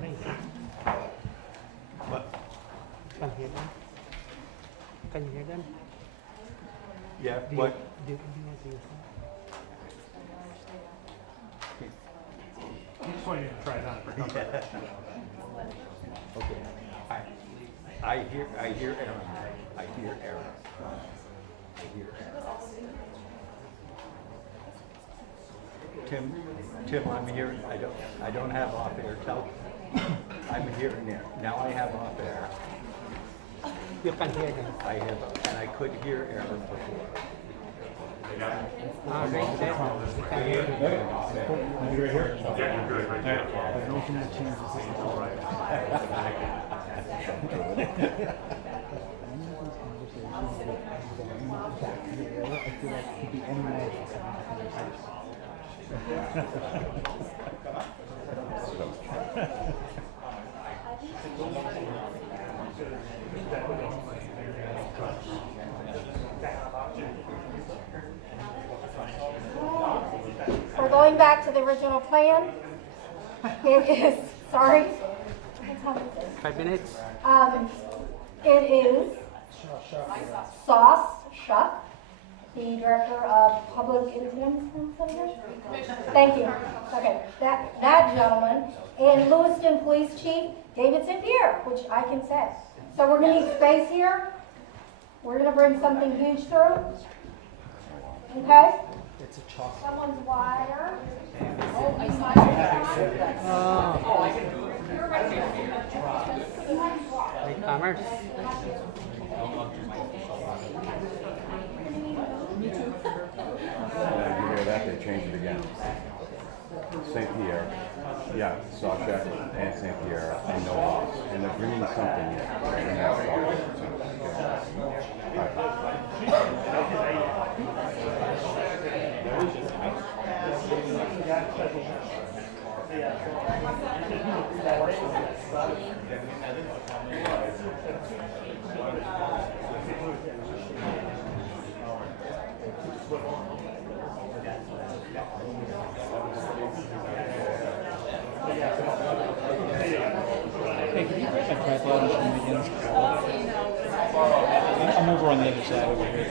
Ring. What? Can you hear them? Can you hear them? Yeah, Do what? You want to use I just want you to try it on for comfort. Okay. I hear Aaron. I hear Aaron. Tim, I'm here. I don't have off air. I'm here now. I have off air. You can hear them. I have, and I could hear Aaron before. Right there. You can hear them. You right here? Yeah, you're good right there. We're going back to the original plan. It is, sorry. What time is it? 5 minutes. It is Sauce Shuck, the Director of Public Incidents. Thank you. Okay, that gentleman, and Lewiston Police Chief David St. Pierre, which I can say. So we're going to need space here. We're going to bring something huge through. Okay? It's a chocolate. Someone's wire. Latecomers. Did you hear that? They changed it again. St. Pierre. Yeah, Sawcheck and St. Pierre and no loss. And they're bringing something in. And that's all. Hey, can you grab my tripod and show me again? I'm over on the other side over here.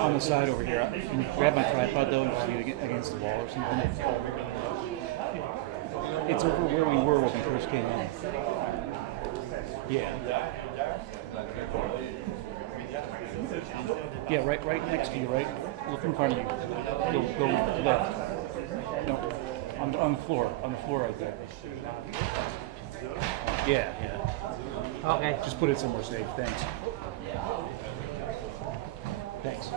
On the side over here. Can you grab my tripod though and just leave it against the wall or something? It's over where we were when we first came in. Yeah. Yeah, right next to you, right? Look in front of you. Go left. No, on the floor right there. Yeah. Okay. Just put it somewhere safe. Thanks. Thanks.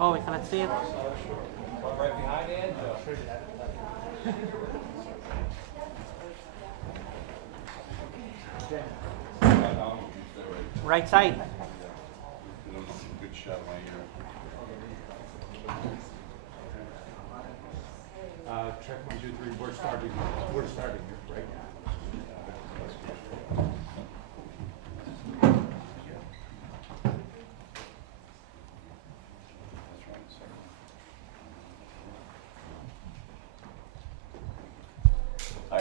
Oh, we cannot see it. Right behind it. Right side. Good shot of my ear. Check 1, 2, 3. We're starting right now.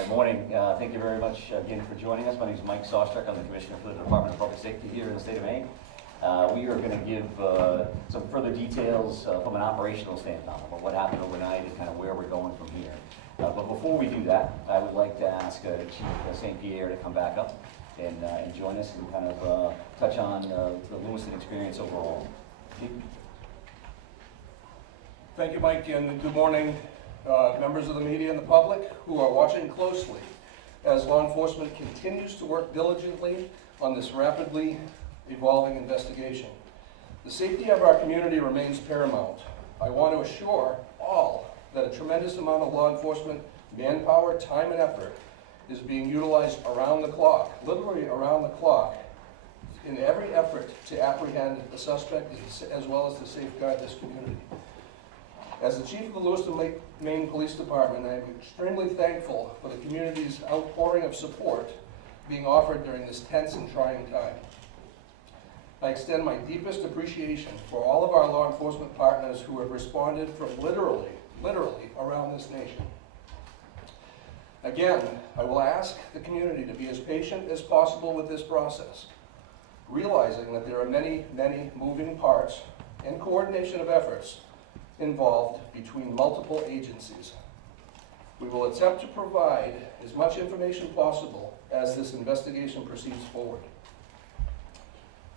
Good morning. Thank you very much again for joining us. My name is Mike Sawstruck. I'm the Commissioner for the Department of Public Safety here in the state of Maine. We are going to give some further details from an operational standpoint of what happened overnight and kind of where we're going from here. But before we do that, I would like to ask Chief St. Pierre to come back up and join us and kind of touch on the Lewiston experience overall. Chief? Thank you, Mike, and good morning, members of the media and the public who are watching closely as law enforcement continues to work diligently on this rapidly evolving investigation. The safety of our community remains paramount. I want to assure all that a tremendous amount of law enforcement manpower, time, and effort is being utilized around the clock, literally around the clock, in every effort to apprehend the suspect as well as to safeguard this community. As the Chief of the Lewiston, Maine Police Department, I am extremely thankful for the community's outpouring of support being offered during this tense and trying time. I extend my deepest appreciation for all of our law enforcement partners who have responded from literally around this nation. Again, I will ask the community to be as patient as possible with this process, realizing that there are many moving parts and coordination of efforts involved between multiple agencies. We will attempt to provide as much information possible as this investigation proceeds forward.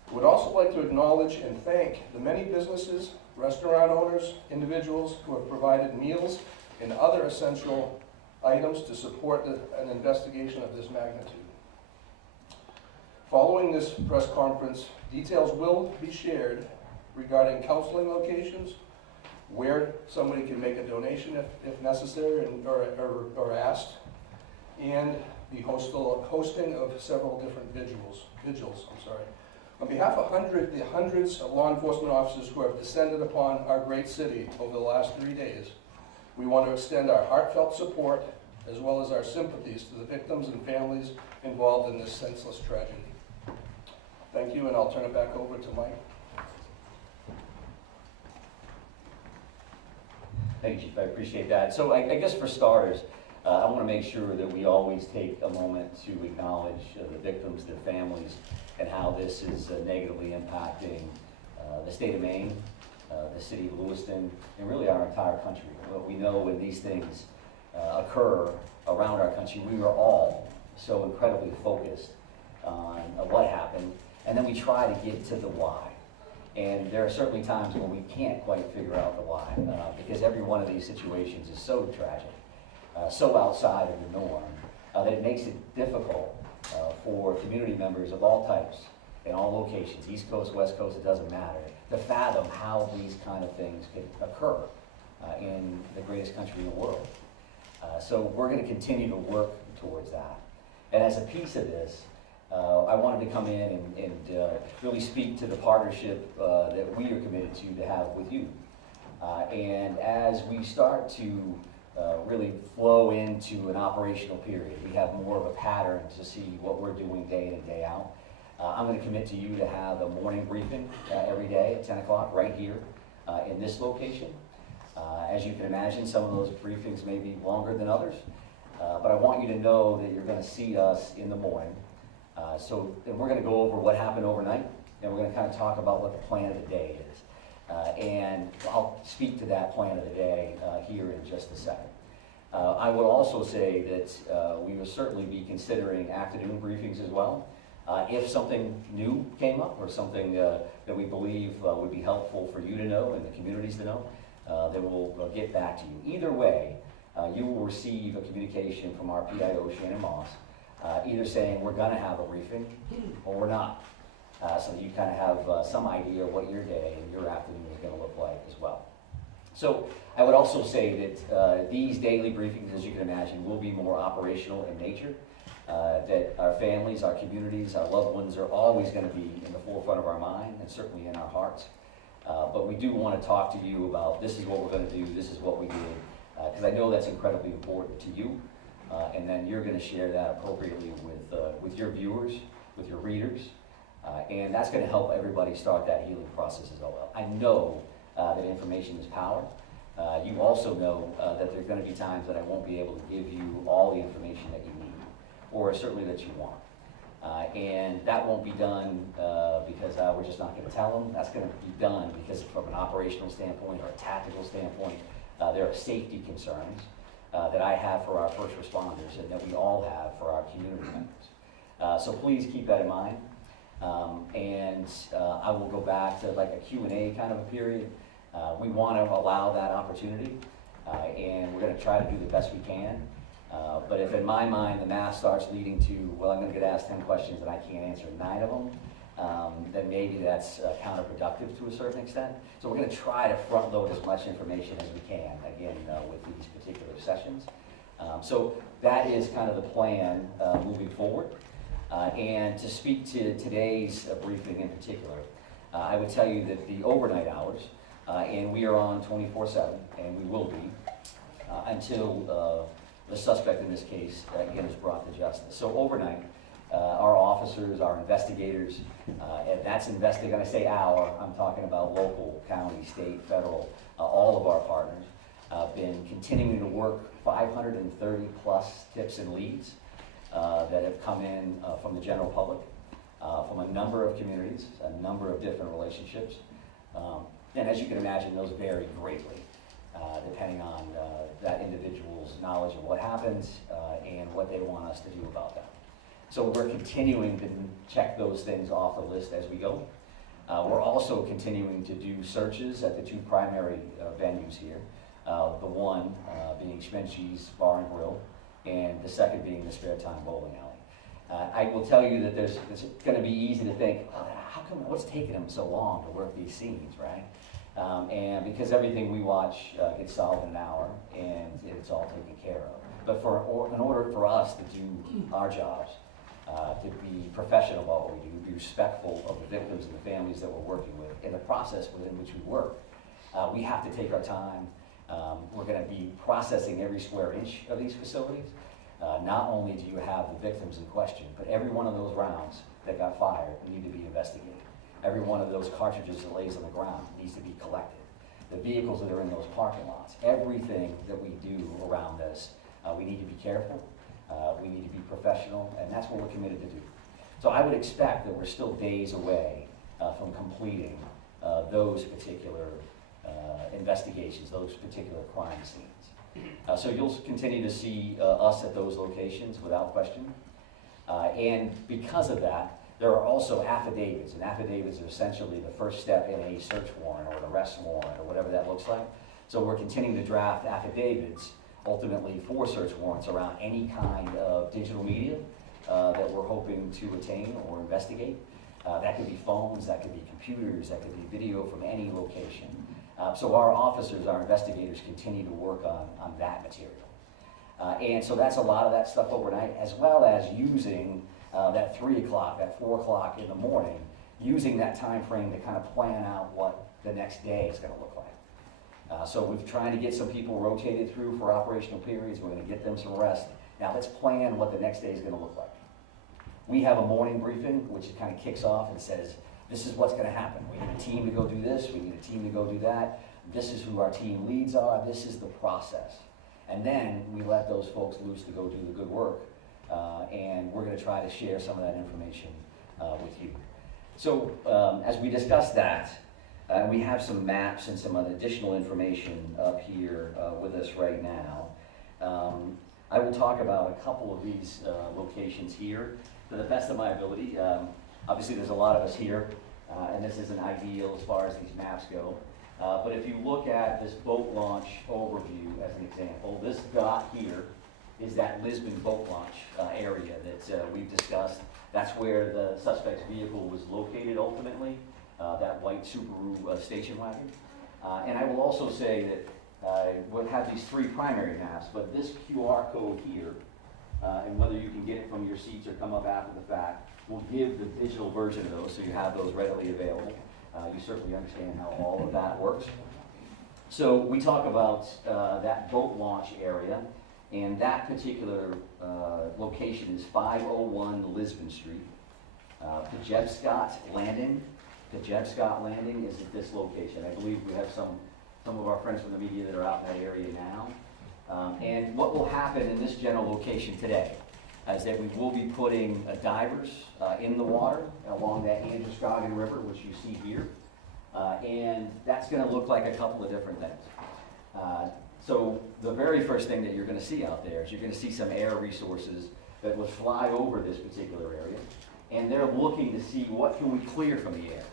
I would also like to acknowledge and thank the many businesses, restaurant owners, individuals who have provided meals and other essential items to support an investigation of this magnitude. Following this press conference, details will be shared regarding counseling locations, where somebody can make a donation if necessary or asked, and the hosting of several different vigils. On behalf of the hundreds of law enforcement officers who have descended upon our great city over the last 3 days, we want to extend our heartfelt support as well as our sympathies to the victims and families involved in this senseless tragedy. Thank you, and I'll turn it back over to Mike. Thank you, Chief. I appreciate that. So I guess for starters, I want to make sure that we always take a moment to acknowledge the victims, their families, and how this is negatively impacting the state of Maine, the city of Lewiston, and really our entire country. We know when these things occur around our country, we are all so incredibly focused on what happened, and then we try to get to the why. And there are certainly times when we can't quite figure out the why, because every one of these situations is so tragic, so outside of the norm, that it makes it difficult for community members of all types, in all locations, East Coast, West Coast, it doesn't matter, to fathom how these kind of things could occur in the greatest country in the world. So we're going to continue to work towards that. And as a piece of this, I wanted to come in and really speak to the partnership that we are committed to have with you. And as we start to really flow into an operational period, we have more of a pattern to see what we're doing day in and day out. I'm going to commit to you to have a morning briefing every day at 10 o'clock right here in this location. As you can imagine, some of those briefings may be longer than others, but I want you to know that you're going to see us in the morning. And we're going to go over what happened overnight, and we're going to kind of talk about what the plan of the day is. And I'll speak to that plan of the day here in just a second. I would also say that we will certainly be considering afternoon briefings as well. If something new came up or something that we believe would be helpful for you to know and the communities to know, then we'll get back to you. Either way, you will receive a communication from our PIO, Shannon Moss, either saying we're going to have a briefing or we're not. So that you kind of have some idea of what your day and your afternoon is going to look like as well. So I would also say that these daily briefings, as you can imagine, will be more operational in nature. That our families, our communities, our loved ones are always going to be in the forefront of our mind and certainly in our hearts. But we do want to talk to you about this is what we're going to do, this is what we did, because I know that's incredibly important to you. And then you're going to share that appropriately with your viewers, with your readers, and that's going to help everybody start that healing process as well. I know that information is power, You also know that there's going to be times that I won't be able to give you all the information that you need, or certainly that you want. And that won't be done because we're just not going to tell them. That's going to be done because from an operational standpoint or a tactical standpoint, there are safety concerns that I have for our first responders and that we all have for our community members. So please keep that in mind. I will go back to like a Q&A kind of a period. We want to allow that opportunity, and we're going to try to do the best we can. But if in my mind the math starts leading to, well, I'm going to get asked 10 questions and I can't answer 9 of them, then maybe that's counterproductive to a certain extent. So we're going to try to front load as much information as we can, again, with these particular sessions. So that is kind of the plan moving forward. And to speak to today's briefing in particular, I would tell you that the overnight hours, and we are on 24/7, and we will be, until the suspect in this case, again, is brought to justice. So overnight, our officers, our investigators, and that's investigating, when I say our, I'm talking about local, county, state, federal, all of our partners, been continuing to work 530 plus tips and leads that have come in from the general public, from a number of communities, a number of different relationships. And as you can imagine, those vary greatly, depending on that individual's knowledge of what happens and what they want us to do about that. So we're continuing to check those things off the list as we go. We're also continuing to do searches at the 2 primary venues here. The one being Schemengees Bar and Grill, and the second being the Sparetime Bowling Alley. I will tell you that it's going to be easy to think, how come, what's taking them so long to work these scenes, right? And because everything we watch gets solved in an hour, and it's all taken care of. But in order for us to do our jobs, to be professional about what we do, be respectful of the victims and the families that we're working with, in the process within which we work, we have to take our time. We're going to be processing every square inch of these facilities. Not only do you have the victims in question, but every one of those rounds that got fired need to be investigated. Every one of those cartridges that lays on the ground needs to be collected. The vehicles that are in those parking lots, everything that we do around this, we need to be careful, we need to be professional, and that's what we're committed to do. So I would expect that we're still days away from completing those particular investigations, those particular crime scenes. So you'll continue to see us at those locations without question. And because of that, there are also affidavits, and affidavits are essentially the first step in a search warrant or an arrest warrant or whatever that looks like. So we're continuing to draft affidavits, ultimately for search warrants around any kind of digital media that we're hoping to attain or investigate. That could be phones, that could be computers, that could be video from any location. So our officers, our investigators continue to work on that material. And so that's a lot of that stuff overnight, as well as using that 3 o'clock, that 4 o'clock in the morning, using that time frame to kind of plan out what the next day is going to look like. So we're trying to get some people rotated through for operational periods. We're going to get them some rest. Now let's plan what the next day is going to look like. We have a morning briefing, which kind of kicks off and says, this is what's going to happen. We need a team to go do this. We need a team to go do that. This is who our team leads are. This is the process. And then we let those folks loose to go do the good work. And we're going to try to share some of that information with you. So as we discuss that, we have some maps and some additional information up here with us right now. I will talk about a couple of these locations here to the best of my ability. Obviously there's a lot of us here, and this isn't ideal as far as these maps go. But if you look at this boat launch overview as an example, this dot here is that Lisbon boat launch area that we've discussed. That's where the suspect's vehicle was located ultimately, that white Subaru station wagon. And I will also say that we'll have these 3 primary maps, but this QR code here, and whether you can get it from your seats or come up after the fact, will give the digital version of those so you have those readily available. You certainly understand how all of that works. So we talk about that boat launch area, and that particular location is 501 Lisbon Street. Pejebscott Landing is at this location. I believe we have some some of our friends from the media that are out in that area now. And what will happen in this general location today is that we will be putting divers in the water along that Androscoggin River, which you see here. And that's going to look like a couple of different things. So the very first thing that you're going to see out there is you're going to see some air resources that will fly over this particular area. And they're looking to see what can we clear from the air.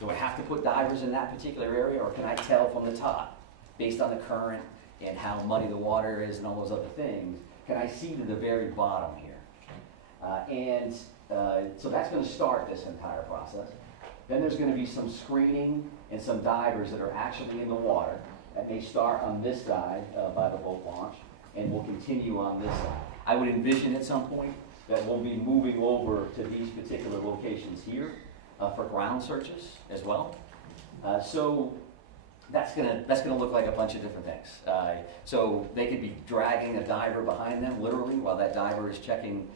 Do I have to put divers in that particular area, or can I tell from the top, based on the current and how muddy the water is and all those other things, can I see to the very bottom here? So that's going to start this entire process. Then there's going to be some screening and some divers that are actually in the water that may start on this side by the boat launch and will continue on this side. I would envision at some point that we'll be moving over to these particular locations here for ground searches as well. So that's gonna look like a bunch of different things. So they could be dragging a diver behind them, literally, while that diver is checking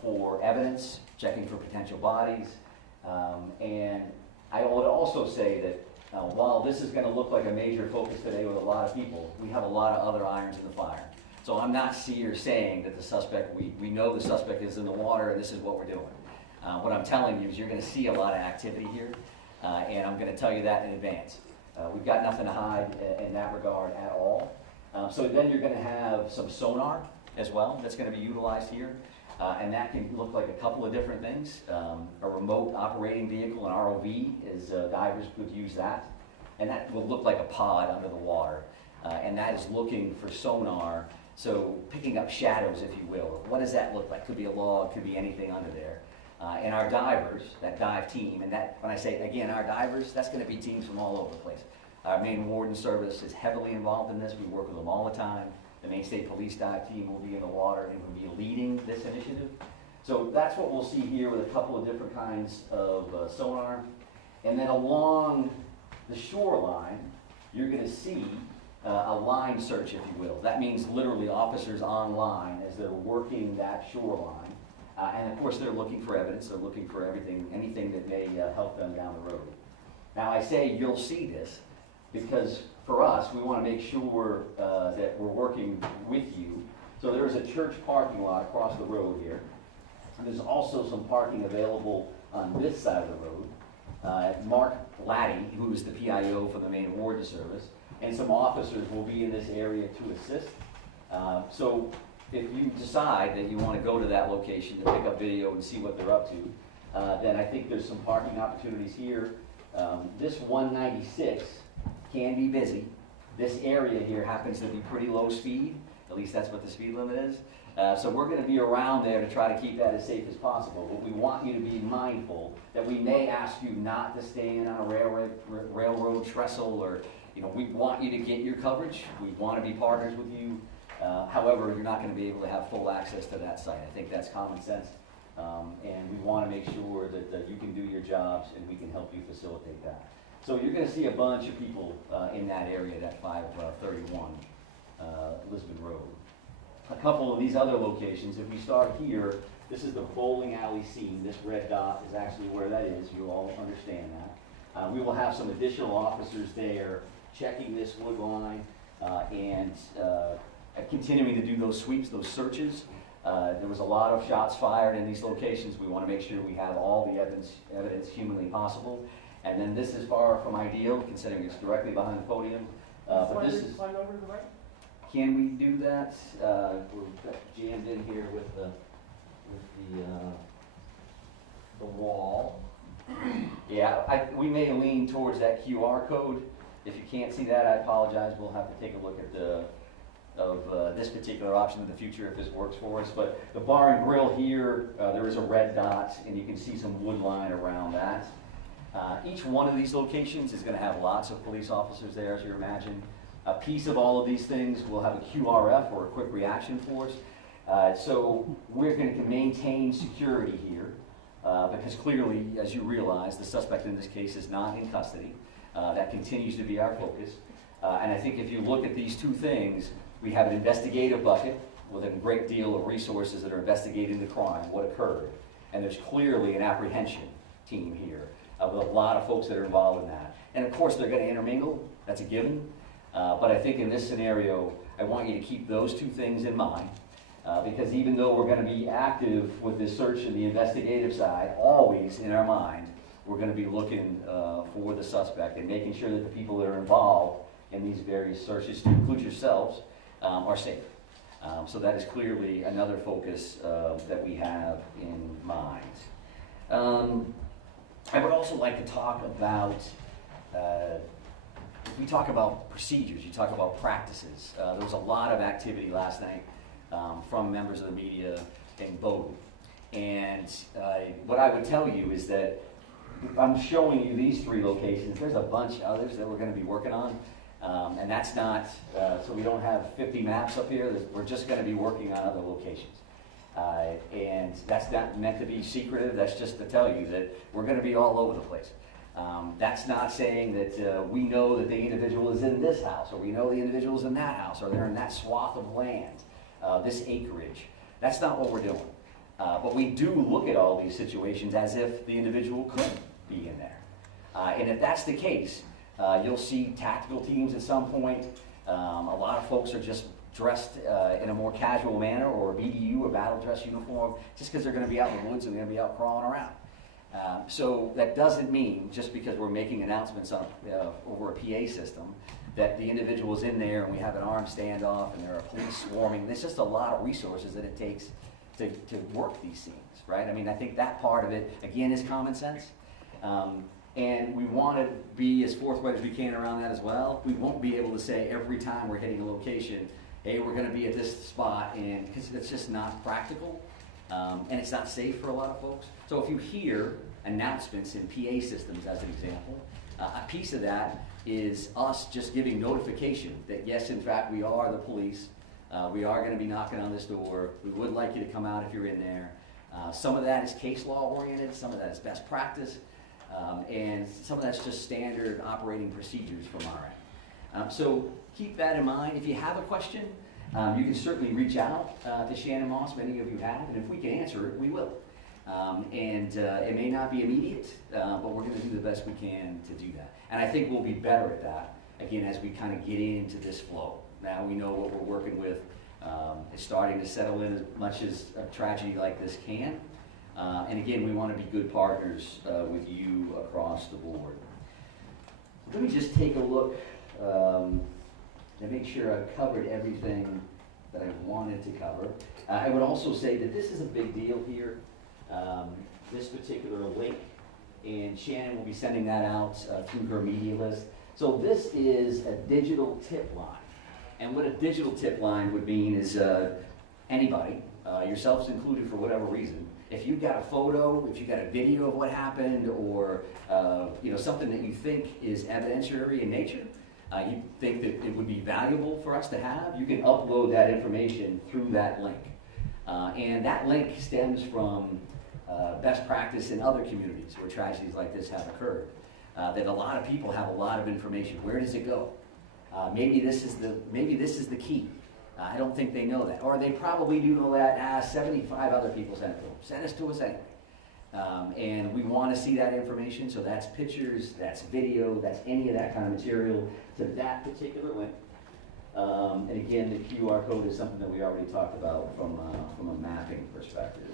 for evidence, checking for potential bodies. And I would also say that while this is gonna look like a major focus today with a lot of people, we have a lot of other irons in the fire. So I'm not saying that the suspect, we know the suspect is in the water and this is what we're doing. What I'm telling you is you're gonna see a lot of activity here, and I'm gonna tell you that in advance. We've got nothing to hide in that regard at all. So then you're gonna have some sonar as well that's gonna be utilized here. And that can look like a couple of different things. A remote operating vehicle, an ROV, is divers could use that. And that will look like a pod under the water. And that is looking for sonar, so picking up shadows, if you will. What does that look like? Could be a log, could be anything under there. And our divers, that dive team, and that, when I say, again, our divers, that's gonna be teams from all over the place. Our Maine Warden Service is heavily involved in this. We work with them all the time. The Maine State Police dive team will be in the water and will be leading this initiative. So that's what we'll see here with a couple of different kinds of sonar. And then along the shoreline, you're gonna see a line search, if you will. That means literally officers on line as they're working that shoreline. And of course, they're looking for evidence. They're looking for anything that may help them down the road. Now, I say you'll see this because for us, we want to make sure that we're working with you. So there is a church parking lot across the road here. And there's also some parking available on this side of the road. Mark Laddie, who is the PIO for the Maine Warden Service, and some officers will be in this area to assist. So if you decide that you want to go to that location to pick up video and see what they're up to, then I think there's some parking opportunities here. This 196 can be busy. This area here happens to be pretty low speed. At least that's what the speed limit is. So we're going to be around there to try to keep that as safe as possible. But we want you to be mindful that we may ask you not to stay in on a railroad trestle, or we want you to get your coverage. We want to be partners with you. However, you're not going to be able to have full access to that site. I think that's common sense. And we want to make sure that you can do your jobs and we can help you facilitate that. So you're going to see a bunch of people in that area, that 531 Lisbon Road. A couple of these other locations, if we start here, this is the bowling alley scene. This red dot is actually where that is. You all understand that. We will have some additional officers there checking this wood line and continuing to do those sweeps, those searches. There was a lot of shots fired in these locations. We want to make sure we have all the evidence humanly possible. And then this is far from ideal, considering it's directly behind the podium. But this is. Slide over to the right. Can we do that? We're jammed in here with the wall. Yeah, we may lean towards that QR code. If you can't see that, I apologize. We'll have to take a look at this particular option in the future if this works for us. But the bar and grill here, there is a red dot, and you can see some wood line around that. Each one of these locations is going to have lots of police officers there, as you imagine. A piece of all of these things will have a QRF, or a quick reaction force. So we're going to maintain security here because clearly, as you realize, the suspect in this case is not in custody. That continues to be our focus. And I think if you look at these two things, we have an investigative bucket with a great deal of resources that are investigating the crime, what occurred. And there's clearly an apprehension team here with a lot of folks that are involved in that. And of course, they're going to intermingle. That's a given. But I think in this scenario, I want you to keep those two things in mind. Because even though we're going to be active with this search and the investigative side, always in our mind, we're going to be looking for the suspect and making sure that the people that are involved in these various searches, to include yourselves, are safe. So that is clearly another focus that we have in mind. I would also like to talk about, we talk about procedures, you talk about practices. There was a lot of activity last night from members of the media in Bowdoin. And what I would tell you is that I'm showing you these 3 locations. There's a bunch of others that we're going to be working on. And that's not, so we don't have 50 maps up here. We're just going to be working on other locations. And that's not meant to be secretive. That's just to tell you that we're going to be all over the place. That's not saying that we know that the individual is in this house, or we know the individual is in that house, or they're in that swath of land, this acreage. That's not what we're doing. But we do look at all these situations as if the individual could be in there. And if that's the case, you'll see tactical teams at some point. A lot of folks are just dressed in a more casual manner, or a BDU, or battle dress uniform, just because they're going to be out in the woods and they're going to be out crawling around. So that doesn't mean, just because we're making announcements on, over a PA system, that the individual is in there and we have an armed standoff and there are police swarming. There's just a lot of resources that it takes to work these scenes, right? I mean, I think that part of it, again, is common sense. And we want to be as forthright as we can around that as well. We won't be able to say every time we're hitting a location, hey, we're going to be at this spot, and because it's just not practical, and it's not safe for a lot of folks. So if you hear announcements in PA systems, as an example, a piece of that is us just giving notification that yes, in fact, we are the police. We are going to be knocking on this door. We would like you to come out if you're in there. Some of that is case law oriented. Some of that is best practice. And some of that's just standard operating procedures from our end. So keep that in mind. If you have a question, you can certainly reach out to Shannon Moss. Many of you have, and if we can answer it, we will. It may not be immediate, but we're going to do the best we can to do that. And I think we'll be better at that, again, as we kind of get into this flow. Now we know what we're working with. It's starting to settle in as much as a tragedy like this can. And again, we want to be good partners with you across the board. Let me just take a look and make sure I've covered everything that I wanted to cover. I would also say that this is a big deal here, this particular link, and Shannon will be sending that out through her media list. So this is a digital tip line. And what a digital tip line would mean is anybody, yourselves included for whatever reason, if you've got a photo, if you've got a video of what happened, or something that you think is evidentiary in nature, you think that it would be valuable for us to have, you can upload that information through that link. And that link stems from best practice in other communities where tragedies like this have occurred. That a lot of people have a lot of information. Where does it go? Maybe this is the key. I don't think they know that. Or they probably do know that. 75 other people sent it to them. Send us to us anyway. And we want to see that information. So that's pictures, that's video, that's any of that kind of material to that particular link. And again, the QR code is something that we already talked about from a mapping perspective.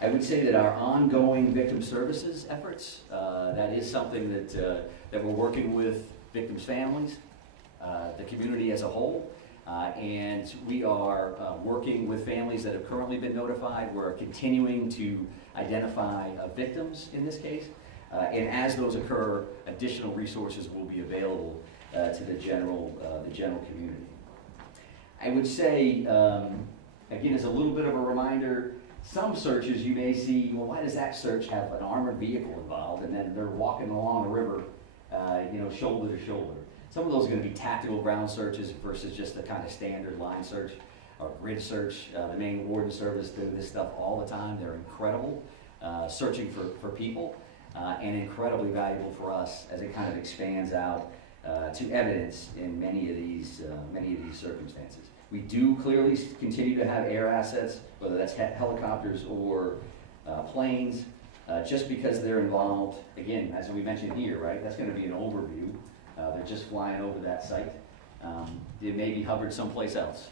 I would say that our ongoing victim services efforts, that is something that we're working with victims' families, the community as a whole, and we are working with families that have currently been notified. We're continuing to identify victims in this case, and as those occur, additional resources will be available to the general community. I would say, again, as a little bit of a reminder, some searches you may see, well, why does that search have an armored vehicle involved, and then they're walking along a river, shoulder to shoulder. Some of those are going to be tactical ground searches versus just the kind of standard line search or grid search. The Maine Warden Service do this stuff all the time. They're incredible, searching for people, and incredibly valuable for us as it kind of expands out to evidence in many of these circumstances. We do clearly continue to have air assets, whether that's helicopters or planes, just because they're involved, again, as we mentioned here, right, that's going to be an overview. They're just flying over that site. They may be hovered someplace else.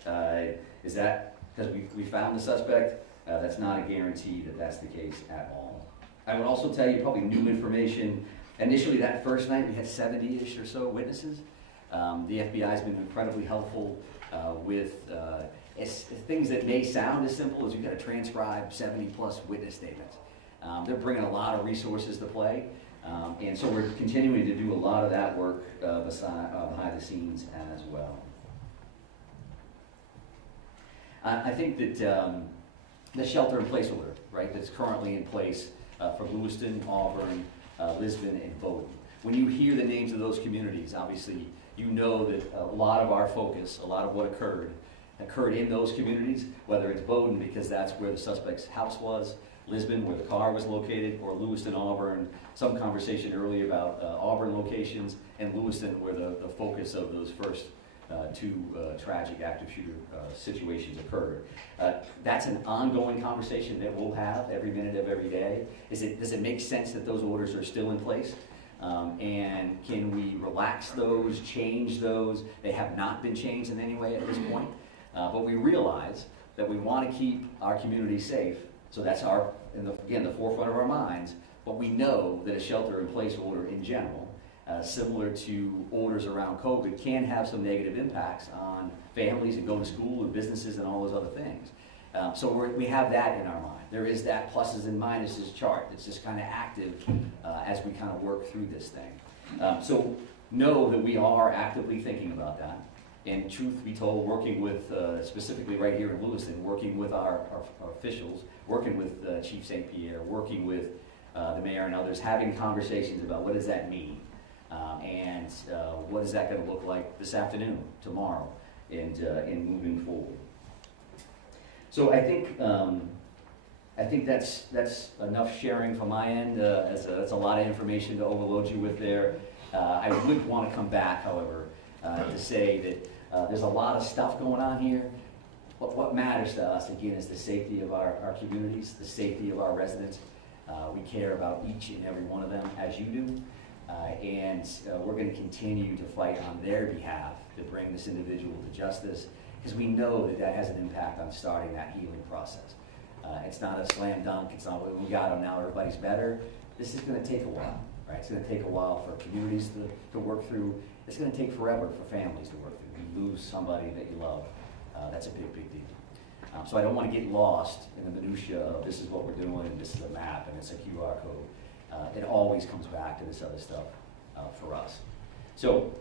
Is that because we found the suspect? That's not a guarantee that that's the case at all. I would also tell you probably new information. Initially, that first night, we had 70-ish or so witnesses. The FBI has been incredibly helpful with things that may sound as simple as you've got to transcribe 70-plus witness statements. They're bringing a lot of resources to play, and so we're continuing to do a lot of that work behind the scenes as well. I think that the shelter-in-place order, right, that's currently in place for Lewiston, Auburn, Lisbon, and Bowdoin. When you hear the names of those communities, obviously you know that a lot of our focus, a lot of what occurred in those communities, whether it's Bowdoin because that's where the suspect's house was, Lisbon where the car was located, or Lewiston, Auburn, some conversation earlier about Auburn locations, and Lewiston where the focus of those first two tragic active shooter situations occurred. That's an ongoing conversation that we'll have every minute of every day. Does it make sense that those orders are still in place? And can we relax those, change those? They have not been changed in any way at this point. But we realize that we want to keep our community safe. So that's again, the forefront of our minds. But we know that a shelter-in-place order in general, similar to orders around COVID, can have some negative impacts on families and going to school and businesses and all those other things. So we have that in our mind. There is that pluses and minuses chart that's just kind of active as we kind of work through this thing. So know that we are actively thinking about that. And truth be told, working with, specifically right here in Lewiston, working with our officials, working with Chief St. Pierre, working with the mayor and others, having conversations about what does that mean, and what is that going to look like this afternoon, tomorrow, and moving forward. So I think that's enough sharing from my end. That's a lot of information to overload you with there. I would want to come back, however, to say that there's a lot of stuff going on here. But what matters to us, again, is the safety of our communities, the safety of our residents. We care about each and every one of them, as you do. And we're going to continue to fight on their behalf to bring this individual to justice, because we know that has an impact on starting that healing process. It's not a slam dunk. It's not, we got them, now everybody's better. This is going to take a while, right? It's going to take a while for communities to work through. It's going to take forever for families to work through. You lose somebody that you love. That's a big, big deal. So I don't want to get lost in the minutia of this is what we're doing, and this is a map, and it's a QR code. It always comes back to this other stuff for us. So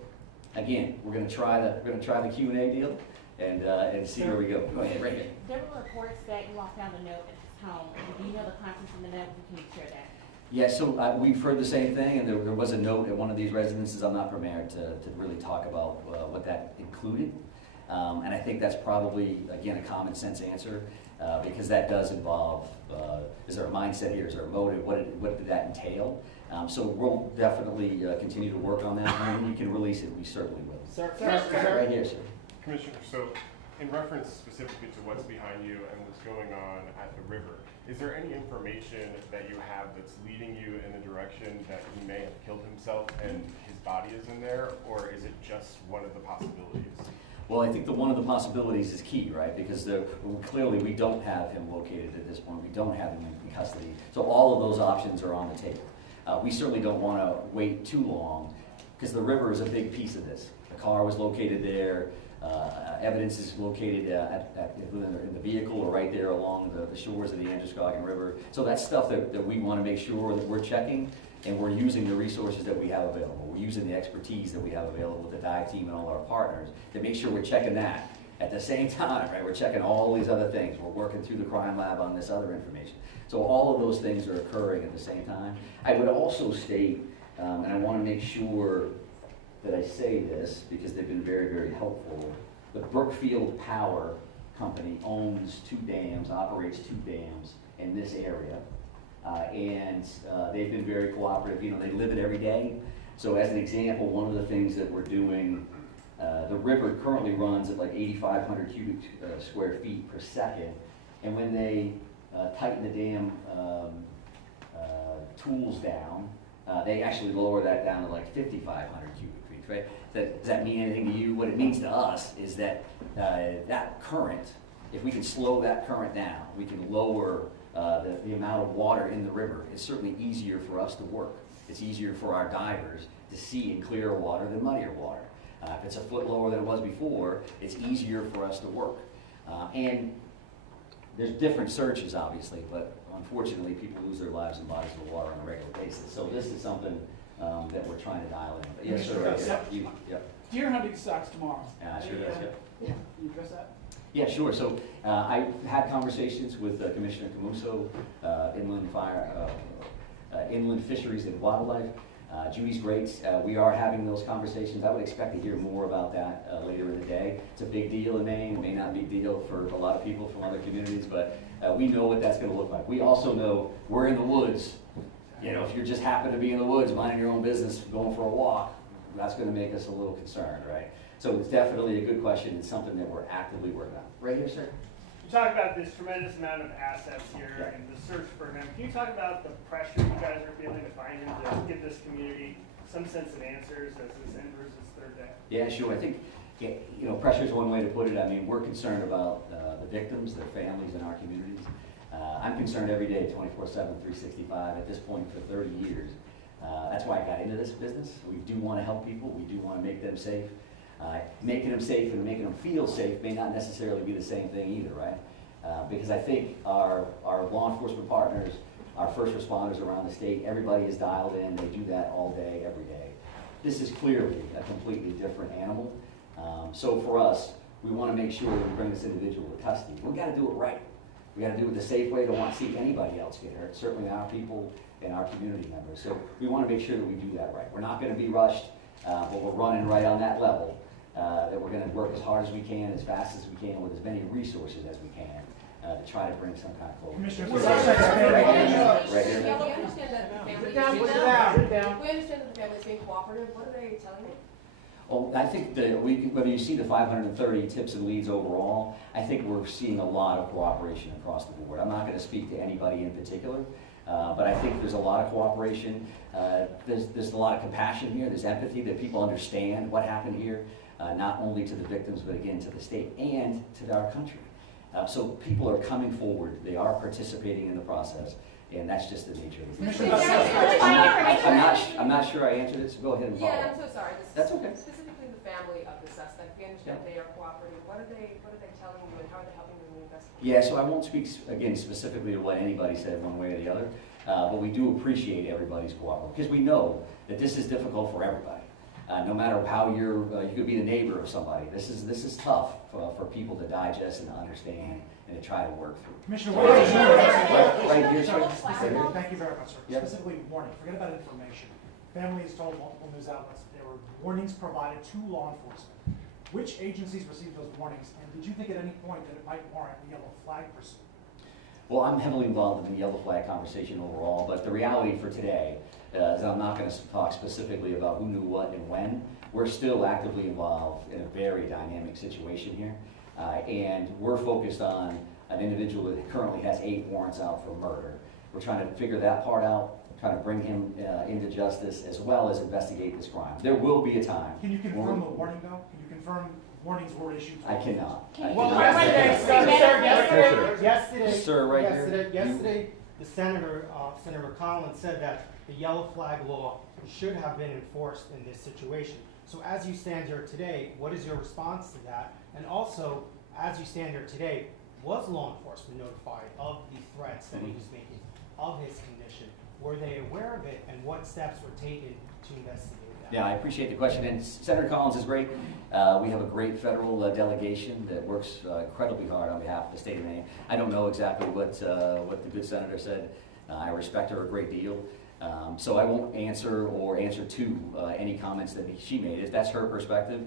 again, we're going to try the Q&A deal and see where we go. Go ahead, right here. There were reports that you all found a note at his home. Do you know the contents of the note? Can you share that? Yeah, so we've heard the same thing, and there was a note at one of these residences. I'm not prepared to really talk about what that included. And I think that's probably, again, a common sense answer, because that does involve, is there a mindset here, is there a motive, what did that entail? So we'll definitely continue to work on that, and when we can release it, we certainly will. Sir, right here, sir. Commissioner, so in reference specifically to what's behind you and what's going on at the river, is there any information that you have that's leading you in the direction that he may have killed himself and his body is in there, or is it just one of the possibilities? Well, I think one of the possibilities is key, right? Because clearly we don't have him located at this point. We don't have him in custody. So all of those options are on the table. We certainly don't want to wait too long, because the river is a big piece of this. The car was located there. Evidence is located in the vehicle or right there along the shores of the Androscoggin River. So that's stuff that we want to make sure that we're checking, and we're using the resources that we have available. We're using the expertise that we have available with the dive team and all our partners to make sure we're checking that at the same time, right? We're checking all these other things. We're working through the crime lab on this other information. So all of those things are occurring at the same time. I would also state, and I want to make sure that I say this because they've been very, very helpful. The Brookfield Power Company owns 2 dams, operates 2 dams in this area. And they've been very cooperative. You know, they live it every day. So as an example, one of the things that we're doing, the river currently runs at like 8,500 cubic square feet per second. And when they tighten the dam tools down, they actually lower that down to like 5,500 cubic feet, right? Does that mean anything to you? What it means to us is that that current, if we can slow that current down, we can lower the amount of water in the river. It's certainly easier for us to work. It's easier for our divers to see in clearer water than muddier water. If it's a foot lower than it was before, it's easier for us to work. And there's different searches, obviously, but unfortunately, people lose their lives in bodies of water on a regular basis. So this is something that we're trying to dial in. But yes, sir. Yep. Deer hunting sucks tomorrow. Sure does, yep. Yeah, can you address that? Yeah, sure. So I've had conversations with Commissioner Camuso, Inland Fisheries and Wildlife. Judy's great. We are having those conversations. I would expect to hear more about that later in the day. It's a big deal in Maine. It may not be a big deal for a lot of people from other communities, but we know what that's going to look like. We also know we're in the woods. You know, if you just happen to be in the woods, minding your own business, going for a walk, that's going to make us a little concerned, right? So it's definitely a good question. It's something that we're actively working on. Right here, sir? You talk about this tremendous amount of assets here and the search for him. Can you talk about the pressure you guys are feeling to find him, to give this community some sense of answers as this ends versus third day? Yeah, sure. I think, you know, pressure is one way to put it. I mean, we're concerned about the victims, their families, and our communities. I'm concerned every day, 24/7, 365, at this point for 30 years. That's why I got into this business. We do want to help people. We do want to make them safe. Making them safe and making them feel safe may not necessarily be the same thing either, right? Because I think our law enforcement partners, our first responders around the state, everybody is dialed in. They do that all day, every day. This is clearly a completely different animal. So for us, we want to make sure that we bring this individual to custody. We've got to do it right. We got to do it the safe way. Don't want to see anybody else get hurt, certainly our people and our community members. So we want to make sure that we do that right. We're not going to be rushed, but we're running right on that level. That we're going to work as hard as we can, as fast as we can, with as many resources as we can to try to bring some kind of closure. We understand that the family is being cooperative. What are they telling you? Well, I think that whether you see the 530 tips and leads overall, I think we're seeing a lot of cooperation across the board. I'm not going to speak to anybody in particular, but I think there's a lot of cooperation. There's a lot of compassion here. There's empathy that people understand what happened here. Not only to the victims, but again to the state and to our country. So people are coming forward, they are participating in the process, and that's just the nature of it. I'm not sure I answered it, so go ahead and follow. Yeah, I'm so sorry. That's okay. Specifically the family of the suspect, we understand they are cooperating. What are they telling you and how are they helping you in the investigation? Yeah, so I won't speak again specifically to what anybody said one way or the other, but we do appreciate everybody's cooperation because we know that this is difficult for everybody. No matter how you could be the neighbor of somebody. This is tough for people to digest and to understand and to try to work through. Commissioner, right here, sir. Thank you very much, sir. Yep. Specifically, warning. Forget about information. Family has told multiple news outlets that there were warnings provided to law enforcement. Which agencies received those warnings, and did you think at any point that it might warrant the yellow flag pursuit? Well, I'm heavily involved in the yellow flag conversation overall, but the reality for today is I'm not going to talk specifically about who knew what and when. We're still actively involved in a very dynamic situation here, and we're focused on an individual that currently has 8 warrants out for murder. We're trying to figure that part out, trying to bring him into justice, as well as investigate this crime. There will be a time. Can you confirm the warning, though? Can you confirm warnings were issued? I cannot. Yesterday, the Senator Collins said that the yellow flag law should have been enforced in this situation. So as you stand here today, what is your response to that? And also, as you stand here today, was law enforcement notified of the threats that he was making, of his condition? Were they aware of it, and what steps were taken to investigate that? Yeah, I appreciate the question, and Senator Collins is great. We have a great federal delegation that works incredibly hard on behalf of the state of Maine. I don't know exactly what the good senator said. I respect her a great deal. So I won't answer to any comments that she made. If that's her perspective,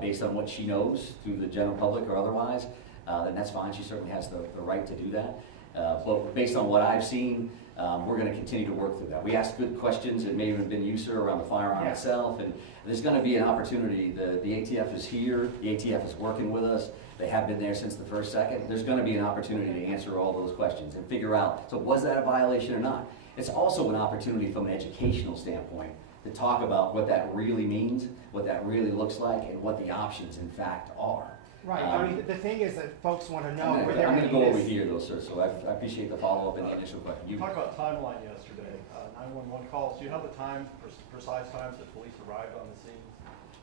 based on what she knows through the general public or otherwise, then that's fine. She certainly has the right to do that. But based on what I've seen, we're going to continue to work through that. We asked good questions. It may have been you, sir, around the firearm itself. And there's going to be an opportunity. The ATF is here. The ATF is working with us. They have been there since the first second. There's going to be an opportunity to answer all those questions and figure out, so was that a violation or not? It's also an opportunity from an educational standpoint to talk about what that really means, what that really looks like, and what the options in fact are. Right, I mean, the thing is that folks want to know I'm where they're going to go over this. here though, sir, so I appreciate the follow-up and the initial question. You talked about timeline yesterday, 911 calls. Do you have the time, precise times that police arrived on the scene?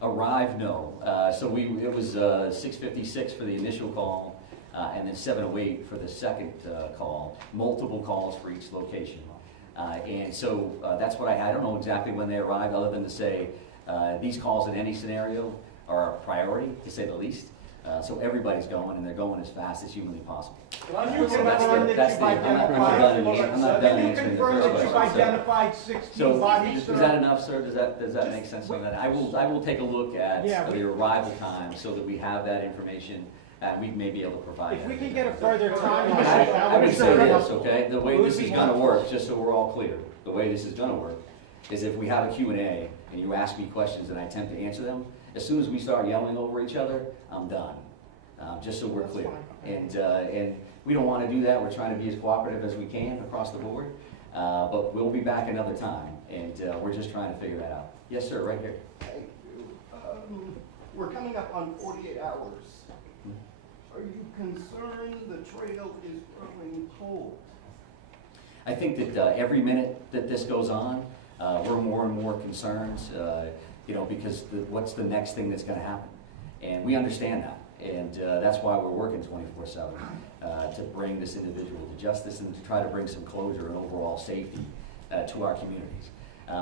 Arrive, no. So it was 6:56 for the initial call, and then 7:08 for the second call. Multiple calls for each location. And so that's what I had. I don't know exactly when they arrived, other than to say these calls in any scenario are a priority, to say the least. So everybody's going, and they're going as fast as humanly possible. Can you confirm that you've identified 16 bodies, sir? Is that enough, sir? Does that make sense on that? I will take a look at the arrival time so that we have that information and we may be able to provide If that. we can get a further timeline, I would say this, okay? The way this is gonna work, just so we're all clear, the way this is gonna work is if we have a Q&A and you ask me questions and I attempt to answer them, as soon as we start yelling over each other, I'm done. Just so we're clear. And we don't want to do that. We're trying to be as cooperative as we can across the board. But we'll be back another time, and we're just trying to figure that out. Yes, sir, right here. Thank you. We're coming up on 48 hours. Are you concerned the trail is growing cold? I think that every minute that this goes on, we're more and more concerned, because what's the next thing that's going to happen? And we understand that. And that's why we're working 24/7 to bring this individual to justice and to try to bring some closure and overall safety to our communities.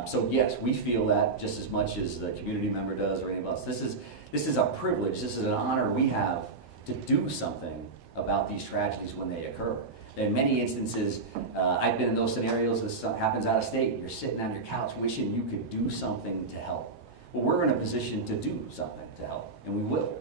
So yes, we feel that just as much as the community member does or anybody else. This is a privilege. This is an honor we have to do something about these tragedies when they occur. In many instances, I've been in those scenarios. This happens out of state. You're sitting on your couch wishing you could do something to help. Well, we're in a position to do something to help, and we will.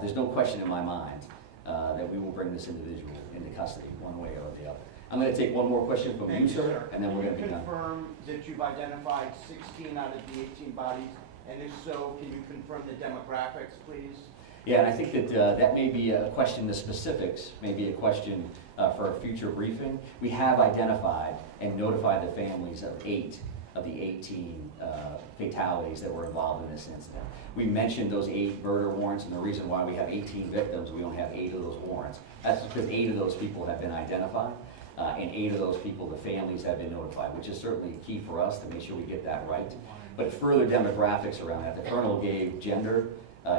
There's no question in my mind that we will bring this individual into custody one way or the other. I'm going to take one more question from you, sir, and then we're going to be done. Can you confirm that you've identified 16 out of the 18 bodies? And if so, can you confirm the demographics, please? Yeah, and I think that that may be a question, the specifics may be a question for a future briefing. We have identified and notified the families of 8 of the 18 fatalities that were involved in this incident. We mentioned those 8 murder warrants, and the reason why we have 18 victims, we only have 8 of those warrants. That's because 8 of those people have been identified, and 8 of those people, the families have been notified, which is certainly key for us to make sure we get that right. But further demographics around that. The Colonel gave gender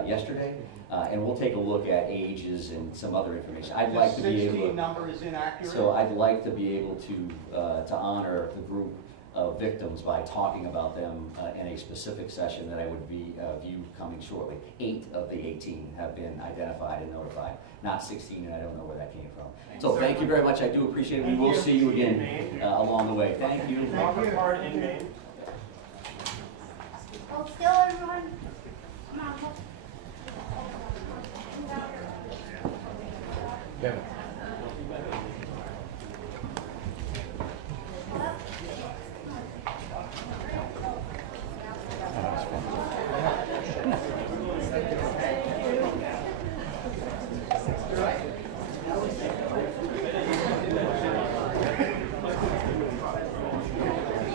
yesterday, and we'll take a look at ages and some other information. I'd like to be able to. 16 number is inaccurate. So I'd like to be able to honor the group of victims by talking about them in a specific session that I would view coming shortly. 8 of the 18 have been identified and notified, not 16, and I don't know where that came from. So thank you very much. I do appreciate it. We will see you again along the way. Thank you. Part in Maine. Hold still, everyone. Come on. Kevin.